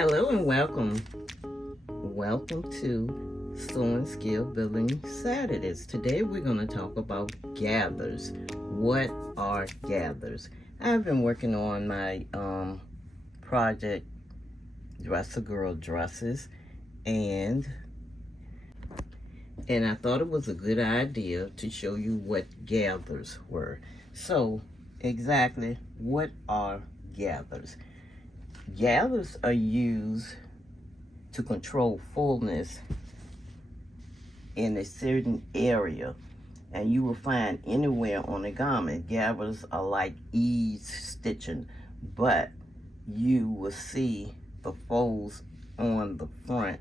Hello and welcome. Welcome to Sewing Skill Building Saturdays. Today we're going to talk about gathers. What are gathers? I've been working on my project Dress a Girl Dresses, and I thought it was a good idea to show you what gathers were. So exactly what are gathers? Gathers are used to control fullness in a certain area, and you will find anywhere on a garment. Gathers are like ease stitching, but you will see the folds on the front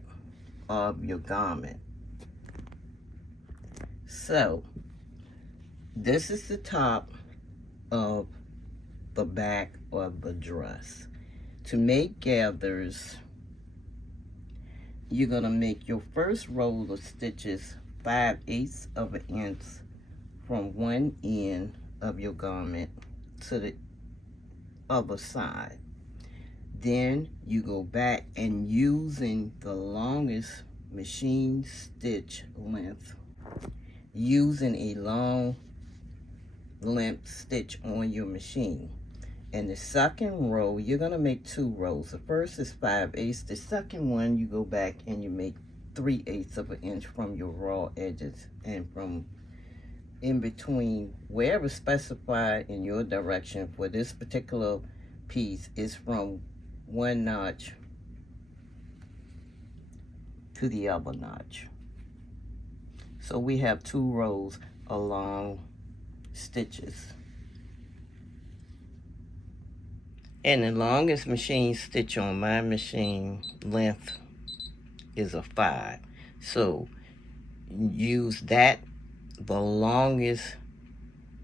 of your garment. So this is the top of the back of the dress. To make gathers, you're going to make your first row of stitches 5/8 of an inch from one end of your garment to the other side. Then you go back and using the longest machine stitch length, using a long length stitch on your machine. And the second row, you're going to make 2 rows. The first is 5/8. The second one, you go back and you make 3/8 of an inch from your raw edges, and from in between, wherever specified in your direction for this particular piece is from one notch to the other notch. So we have 2 rows of long stitches. And the longest machine stitch on my machine length is a 5. So use that, the longest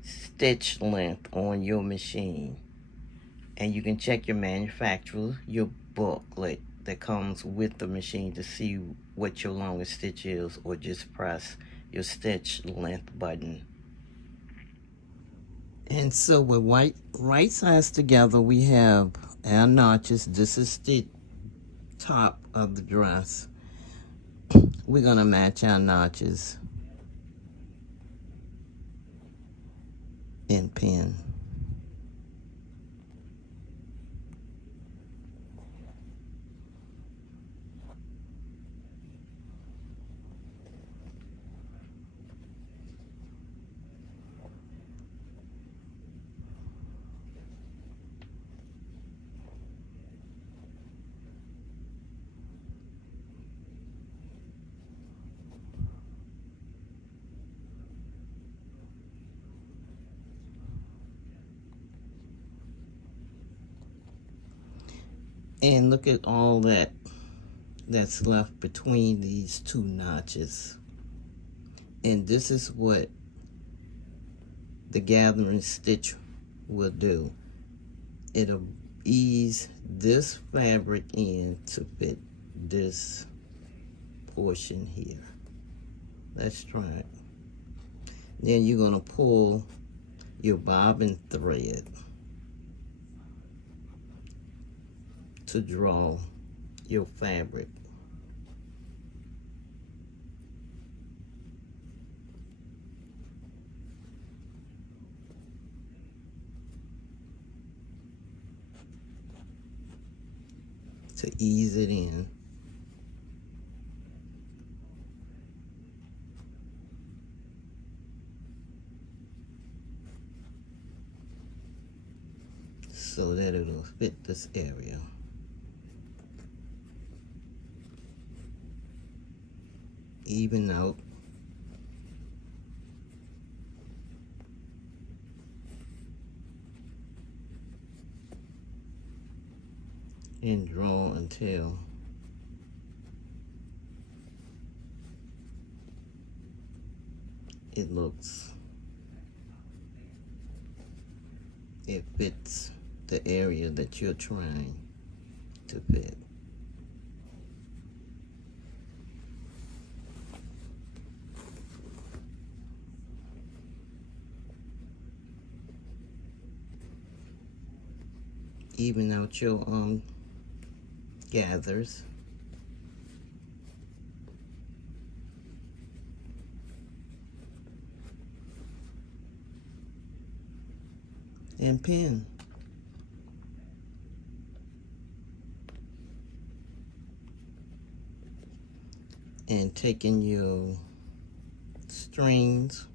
stitch length on your machine. And you can check your manufacturer, your booklet that comes with the machine to see what your longest stitch is, or just press your stitch length button. And so with right sides together, we have our notches. This is the top of the dress. We're going to match our notches and pin. And look at all that's left between these 2 notches. And this is what the gathering stitch will do. It'll ease this fabric in to fit this portion here. Let's try it. Then you're going to pull your bobbin thread to draw your fabric. To ease it in. So that it'll fit this area. Even out. And draw until it fits the area that you're trying to fit. Even out your gathers. And pin. And taking your strings,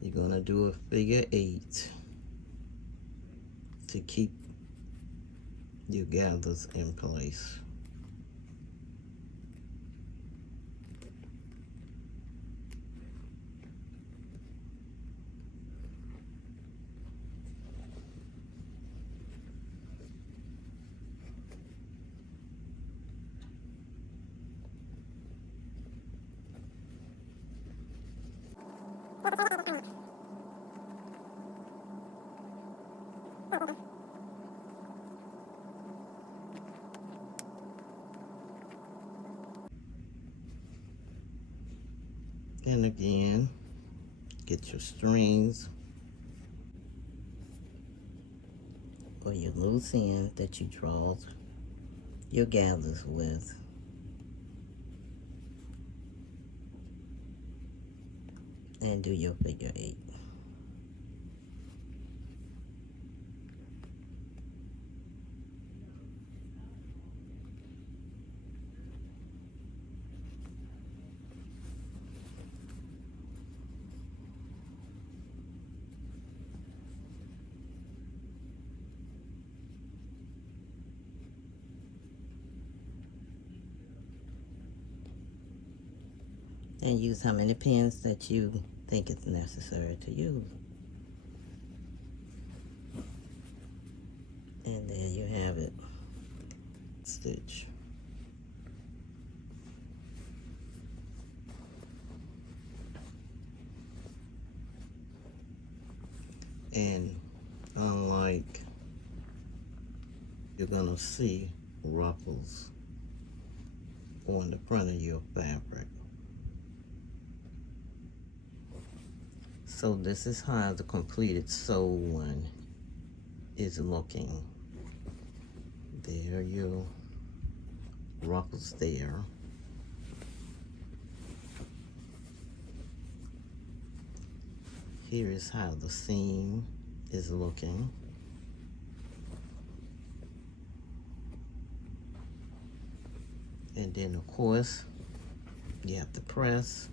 you're going to do a figure 8 to keep your gathers in place. And again, get your strings or your loose end that you draw your gathers with. And do your figure 8. And use how many pins that you think it's necessary to use. And there you have it. Stitch. And unlike you're gonna see ruffles on the front of your fabric. So this is how the completed sew one is looking. There are your ruffles there. Here is how the seam is looking. And then of course, you have to press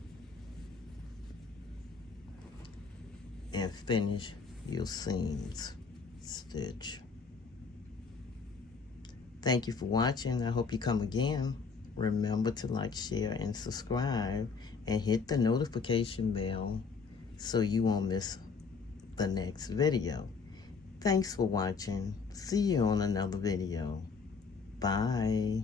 and finish your seams stitch. Thank you for watching. I hope you come again. Remember to like, share, and subscribe, and hit the notification bell so you won't miss the next video. Thanks for watching. See you on another video. Bye.